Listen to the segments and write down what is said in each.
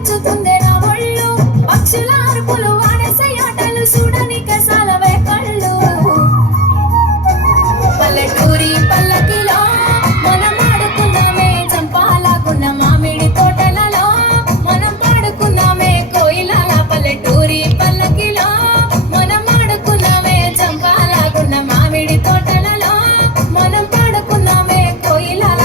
పులకరించుతుంది నా ఒళ్ళు పక్షుల అరుపులు వాడసై ఆటలు చూడనిక సాలవే కళ్ళు పల్లెటూరి పల్లకిలో మనం ఆడుకున్నామే చంపాలాగున్న మామిడి తోటలలో మనం పాడుకున్నామే కోయిలాల పల్లెటూరి పల్లకిలో మనం ఆడుకున్నామే చంపాలాగున్న మామిడి తోటలలో మనం పాడుకున్నామే కోయిలాల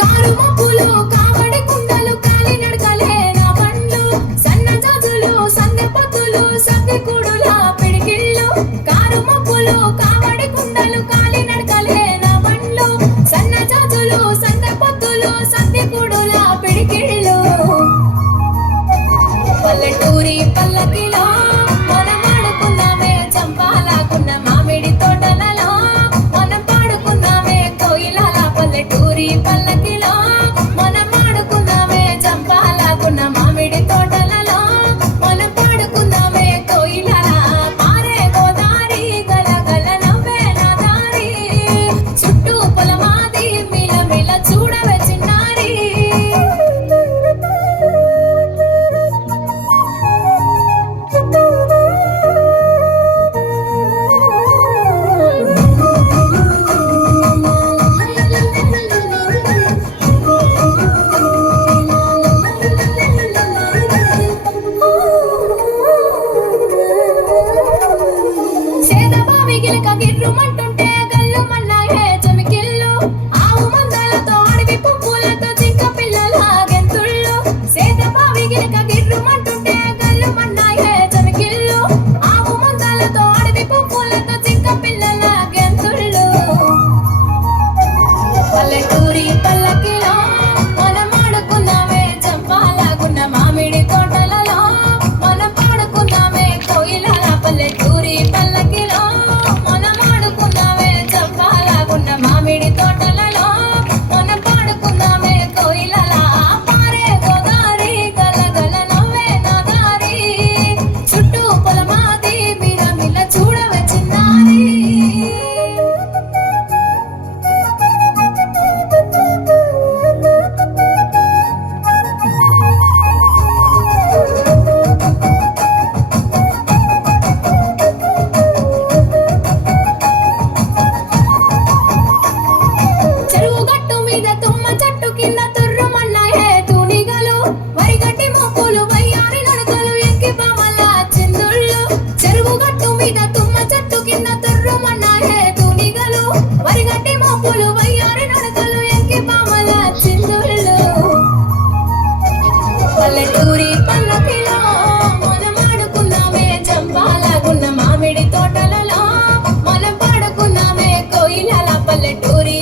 కారుమ పూలు కావడి కుండలు కాలి నడకలే నా బండ్లు సన్న జాజులు సందె పొద్దులు సద్దె కూడుల పిడికిళ్ళు కారుమ పూలు కావడి కుండలు కాలి నడకలే నా బండ్లు సన్న జాజులు సందె పొద్దులు సద్దె కూడుల పిడికిళ్ళు పల్లెటూరి పల్లకిలో మనం ఆడుకున్నామే చంపాలాకున్న మామిడి తోటలలో మనం పాడుకున్నామే కోయిలాల పల్లెటూరి పల్లకిలో మనం ఆడుకున్నామే చంపాలాకున్న మామిడి తోటలలో మనం పాడుకున్నామే కోయిలాల పారే గోదారి గలగల నవ్వే నా దారి చుట్టూ పొలమాది మిల మిల చూడవే చిన్నారి సేదబావి గిలక గిర్రుమంటుంటే గల్లుమన్నాయే చెమికిళ్ళు ఆవు మందలతో అడవి పువ్వులతో జింక పిల్లల గెంతుళ్ళు సేదబావి గిలక గిర్రుమంటుంటే గల్లుమన్నాయే చెమికిళ్ళు ఆవు మందలతో అడవి పువ్వులతో జింక పిల్లల గెంతుళ్ళు పల్లెటూరి పల్లకిలో మనం ఆడుకున్నామే చంపాలాగున్న మామిడి తోటలలో మనం పాడుకున్నామే కోయిలాల పల్లెటూరి పల్లకిలో మనం ఆడుకున్నామే చంపాలాగున్న మామిడి తోటలలో మనం పాడుకున్నామే కోయిలాల పారే గోదారి గలగల నవ్వే నా దారి చుట్టూ పొలమాది మిల మిల చూడవే చిన్నారి చెరువు గట్టు మీద తుమ్మ చెట్టు కింద తుర్రుమన్నాయే తూనిగలు వరిగట్టి మొక్కులు వయ్యారి నడకలు ఎక్కి పామల చిందుళ్ళు చెరువు గట్టు మీద తుమ్మ చెట్టు కింద తుర్రుమన్నాయే తూనిగలు వరిగట్టి మొక్కులు వయ్యారి నడకలు ఎక్కి పామల చిందుళ్ళు పల్లెటూరి పల్లకిలో మనం ఆడుకున్నామే చంపాలాగున్న మామిడి తోటలలో మనం పాడుకున్నామే కోయిలాల పల్లెటూరి